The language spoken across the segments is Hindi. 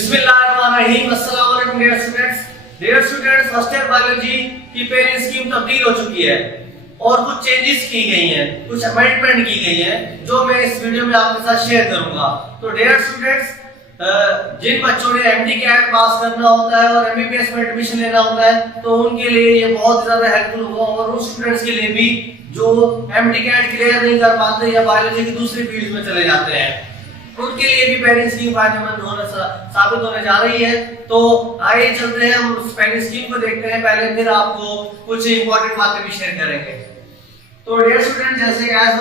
बिस्मिल्लाहिर्रहमानिर्रहीम। अस्सलाम वालेकुम dear students, first year biology की पेरेंट स्कीम तब्दील हो चुकी है और कुछ चेंजेस की गई हैं, कुछ अमेंडमेंट की गई हैं जो मैं इस वीडियो में आपके साथ शेयर करूंगा। तो डियर स्टूडेंट्स, जिन बच्चों ने एमडी कैट पास करना होता है और एमबीबीएस में एडमिशन लेना होता है तो उनके लिए ये बहुत ज्यादा हेल्पफुल होगा, और उन स्टूडेंट्स के लिए भी जो एमडी कैट क्लियर नहीं कर पाते या बायोलॉजी की दूसरी फील्ड में चले जाते हैं, उनके लिए भी पेरेंट स्कीम फायदेमंद साबित होने जा रही है। तो आइए चलते हैं, हम उस पेरेंट स्कीम को देखते हैं पहले, फिर आपको कुछ इंपॉर्टेंट बातें भी शेयर करेंगे। तो डियर स्टूडेंट, जैसे एज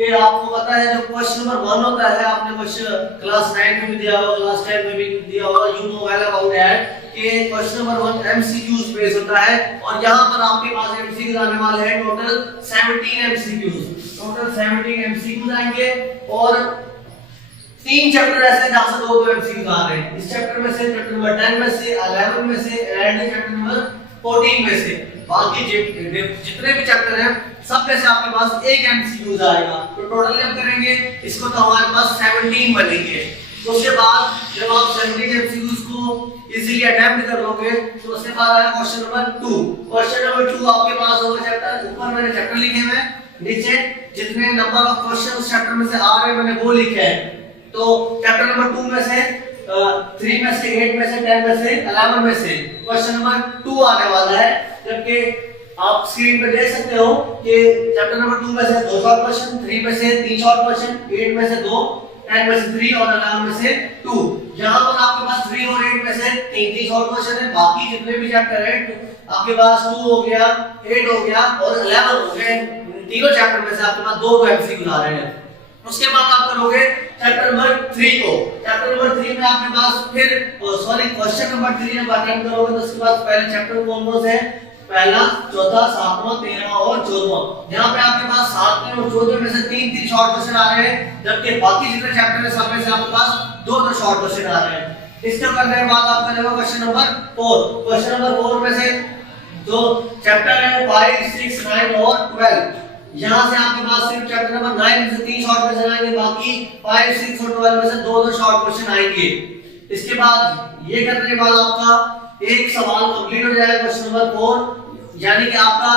ये आपको पता है, जो क्वेश्चन नंबर 1 होता है, आपने कुछ क्लास 9 में भी दिया होगा, क्लास 10 में भी दिया होगा, you know well about that कि क्वेश्चन नंबर 1 एमसीक्यूज बेस्ड होता है, और यहां पर आपके पास एमसीक्यूज आने वाले हैं टोटल 17 एमसीक्यूज आएंगे, और 3 चैप्टर ऐसे हैं जहां से 2 एमसीक्यूज आ रहे हैं। इस चैप्टर में से चैप्टर नंबर 10 में से, 11 में से एंड चैप्टर नंबर 14 में से। बाकी जितने भी चैप्टर हैं सब में से आपके पास एक एमसीक्यूज आएगा। तो टोटल जब करेंगे इसको तो हमारे पास 17 बनेंगे। तो उसके बाद जब आप 17 एमसीक्यूज को इजीली अटेम्प्ट कर लोगे तो उसके बाद आएगा क्वेश्चन नंबर 2। क्वेश्चन नंबर 2 आपके पास होगा चैप्टर, ऊपर मैंने चैप्टर लिखे हुए हैं, नीचे जितने नंबर ऑफ क्वेश्चंस चैप्टर में से आ रहे हैं मैंने वो लिखे हैं। तो चैप्टर नंबर 2 में से 3 में से 8 में से 10 में से 11 में से क्वेश्चन नंबर 2 आने वाला है, जबकि आप स्क्रीन पे देख सकते हो कि चैप्टर नंबर 2 में से 2 शॉर्ट क्वेश्चन, 3 में से 3 शॉर्ट क्वेश्चन, 8 में से 2, 10 में से 3 और 11 में से 2। यहां पर आपके पास 3 और 8 में से 3 शॉर्ट क्वेश्चन है, बाकी जितने भी चैप्टर है आपके पास 2 हो गया, 8 हो गया और 11 हो गए। तीनों चैप्टर में से आपके पास 2 एमसीक्यू आ रहे हैं। उसके बाद आप करोगे चैप्टर नंबर 3 को। चैप्टर नंबर 3 में आपके पास फिर क्वेश्चन नंबर 3 जब अटेम्प्ट करोगे तो उसके बाद पहले चैप्टर कौन से, पहला, चौथा, 7वां, 13वां और 14वां। यहां पे आपके पास 7वें और 14वें में से 3 शॉर्ट क्वेश्चन आ रहे हैं, जबकि बाकी जितने चैप्टर है सब में से आपके पास 2 शॉर्ट क्वेश्चन आ रहे हैं। इसके करने के बाद आप करेंगे क्वेश्चन नंबर 4। क्वेश्चन नंबर 4 में से जो चैप्टर है 5, 6, 9 और 12, यहां से आपके पास सिर्फ चैप्टर नंबर 9 में से 3 शॉर्ट क्वेश्चन आएंगे, बाकी 5, 6 और 12 में से 2 शॉर्ट क्वेश्चन आएंगे। इसके बाद ये करने के बाद आपका एक सवाल कंप्लीट हो जाएगा क्वेश्चन नंबर 4, यानी कि आपका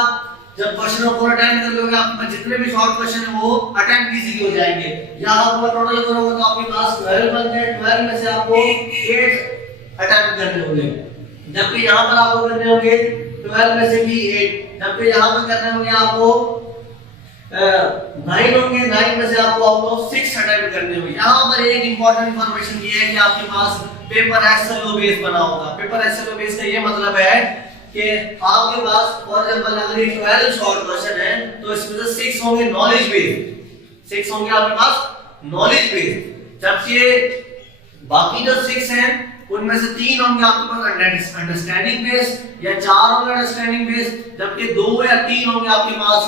जब क्वेश्चन नंबर 4 अटेम्प्ट कर लोगे आपके जितने भी शॉर्ट क्वेश्चन है वो अटेम्प्ट इजीली हो जाएंगे। यहां आप टोटल करोगे तो आपके पास 12 बनते हैं, 12 में से आपको 8 अटेम्प्ट करने होंगे, जबकि यहां पर आपको करने होंगे 12 में से भी 8, जबकि यहां पर करने होंगे आपको 9 होंगे, 9 में से आपको आउट ऑफ 6 अटेम्प्ट करने होंगे। यहां पर एक इंपॉर्टेंट इंफॉर्मेशन ये है कि आपके पास पेपर एसएलओ बेस बना होगा। पेपर एसएलओ बेस का ये मतलब है कि आपके पास फॉर एग्जांपल अगर ये 12 शॉर्ट क्वेश्चन है तो इसमें से 6 होंगे नॉलेज बेस्ड, 6 होंगे आपके पास नॉलेज बेस्ड, जबकि बाकी जो 6 हैं उनमें से 3 होंगे आपके पास अंडरस्टैंडिंग बेस्ड या 4 होंगे अंडरस्टैंडिंग बेस्ड, जबकि 2 या 3 होंगे आपके पास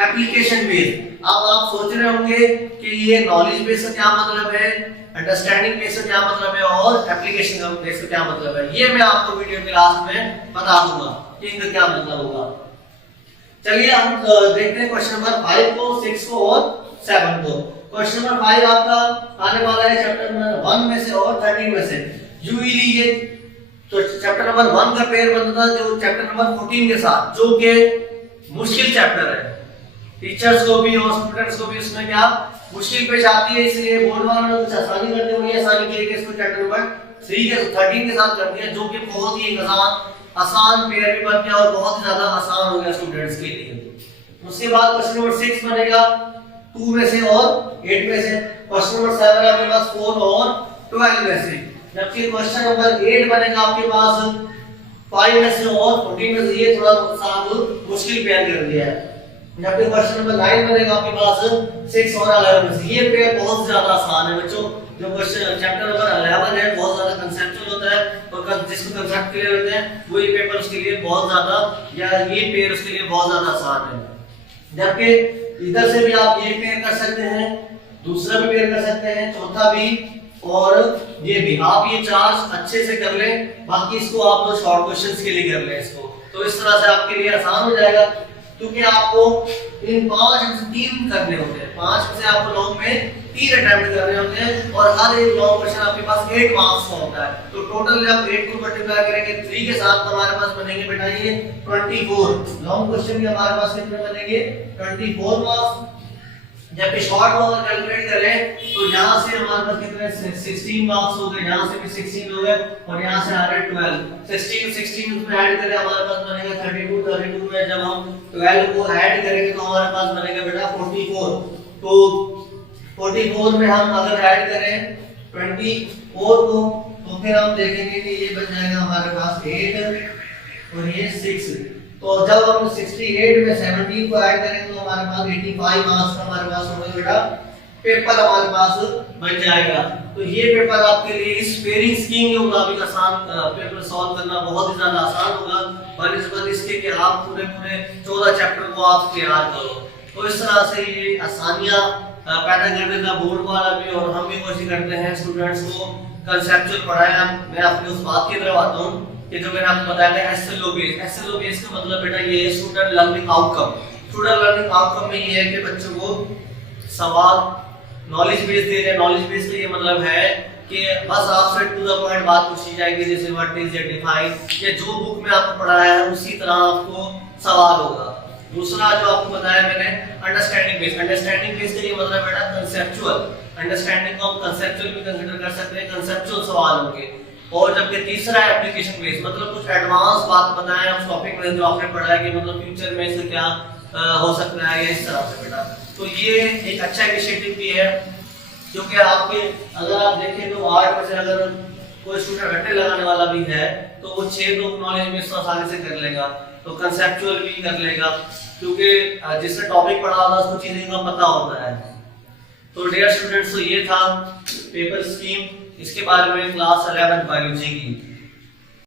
एप्लीकेशन बेस्ड। अब आप सोच रहे होंगे कि ये नॉलेज बेस्ड का क्या मतलब है, अंडरस्टैंडिंग बेस्ड का क्या मतलब है और एप्लीकेशन बेस्ड का क्या मतलब है, ये मैं आपको वीडियो के लास्ट में बता दूंगा कि इनका क्या मतलब होगा। चलिए हम देखते हैं क्वेश्चन नंबर 5 को, 6 को और 7 को। क्वेश्चन नंबर 5 आपका आने वाला है चैप्टर नंबर 1 में से और 13 में से। यूजुअली ये तो चैप्टर नंबर 1 का पेयर बनता था जो चैप्टर नंबर 14 के साथ, जो कि मुश्किल चैप्टर है, टीचर्स को भी और स्टूडेंट्स को भी उसमें क्या मुश्किल पेश आती है, इसलिए बोर्ड वालों ने कुछ आसानी करते हुए आसानी की है कि इसको चैप्टर नंबर 13 के साथ कर दिया, जो कि बहुत ही आसान पेयर भी बन गया और बहुत ही ज्यादा आसान हो गया स्टूडेंट्स के लिए। उसके बाद क्वेश्चन नंबर 6 बनेगा 2 में से और 8 में से। क्वेश्चन नंबर 7 आपके पास 4 और 12 में से, जबकि क्वेश्चन नंबर 8 बनेगा आपके पास 5 में से और 14 में से। ये थोड़ा सा मुश्किल पेयर कर दिया है, जबकि क्वेश्चन नंबर 9 बनेगा आपके पास 6 और 11 में से। ये पेयर बहुत ज्यादा आसान है बच्चों। जो क्वेश्चन चैप्टर नंबर 11 है बहुत ज्यादा कंसेप्चुअल होता है, और जिसको कंसेप्ट क्लियर होते हैं वो ये पेपर उसके लिए बहुत ज्यादा, या ये पेयर उसके लिए बहुत ज्यादा आसान है। जबकि इधर से भी आप ये पेयर कर सकते हैं, दूसरा भी पेयर कर सकते हैं, चौथा भी और ये भी। आप ये 4 अच्छे से कर लें, बाकी इसको आप लोग शॉर्ट क्वेश्चंस के लिए कर लें इसको, तो इस तरह से आपके लिए आसान हो जाएगा। क्योंकि आपको इन 5 में से 3 करने होते हैं, 5 में से आपको लॉन्ग में 3 अटेम्प्ट करने होते हैं और हर एक लॉन्ग क्वेश्चन आपके पास 8 मार्क्स का होता है। तो टोटल जब 8 को मल्टीप्लाई करेंगे 3 के साथ तो हमारे पास बनेंगे बेटा ये 24 लॉन्ग क्वेश्चन के हमारे पास कितने बनेंगे 24 मार्क्स। जबकि शॉर्ट में अगर कैलकुलेट करें तो यहाँ से हमारे पास कितने 16 मार्क्स हो गए, यहाँ से भी 16 हो गए और यहाँ से आ रहे 12 16 उसमें ऐड करें हमारे पास बनेगा 32 में जब हम 12 को ऐड करेंगे तो हमारे पास बनेगा बेटा 44। तो 44 में हम अगर ऐड करें 24 को तो फिर हम देखेंगे कि ये बन जाएगा हमारे पास 8 और ये 6। तो जब हम 68 में 17 को ऐड करेंगे तो हमारे पास 85 मार्क्स का हमारे पास होगा बेटा पेपर हमारे पास बन जाएगा। तो ये पेपर आपके लिए इस पेयरिंग स्कीम के मुताबिक आसान पेपर सॉल्व करना बहुत ही ज्यादा आसान होगा बनिस्बत इसके कि आप पूरे 14 चैप्टर को आप तैयार करो। तो इस तरह से ये आसानियां पैदा कर देगा बोर्ड वाला भी और हम भी कोशिश करते हैं स्टूडेंट्स को कंसेप्चुअल पढ़ाया। मैं अपनी उस बात की तरफ आता हूँ कि जो मैंने आपको बताया था एसएलओ बेस का मतलब बेटा ये है student learning outcome. Student learning outcome में ये है कि बच्चों को सवाल नॉलेज बेस दे रहे हैं। नॉलेज बेस का ये मतलब है कि बस आपसे टू द पॉइंट बात पूछी जाएगी, जैसे व्हाट इज डिफाइन या जो बुक में आपको पढ़ाया है उसी तरह आपको सवाल होगा। दूसरा जो आपको बताया मैंने अंडरस्टैंडिंग बेस का ये मतलब बेटा कंसेप्चुअल अंडरस्टैंडिंग को हम कंसेप्चुअल भी कंसीडर कर सकते हैं, कंसेप्चुअल सवाल होंगे। और जबकि तीसरा एप्लीकेशन बेस मतलब कुछ एडवांस बात बताएं उस टॉपिक में जो आपने पढ़ा है कि मतलब फ्यूचर में इससे क्या हो सकता है या इस तरह से बेटा। तो ये एक अच्छा इनिशिएटिव भी है क्योंकि आपके अगर आप देखें तो 8 में से अगर कोई स्टूडेंट रट्टे लगाने वाला भी है तो वो 6 तो नॉलेज बेस आसानी से कर लेगा, तो कंसेप्चुअल भी कर लेगा क्योंकि जिसने टॉपिक पढ़ा होता है उसको चीजें का पता होता है। तो डियर स्टूडेंट्स तो ये था पेपर स्कीम, इसके बारे में क्लास 11 बायोलॉजी की।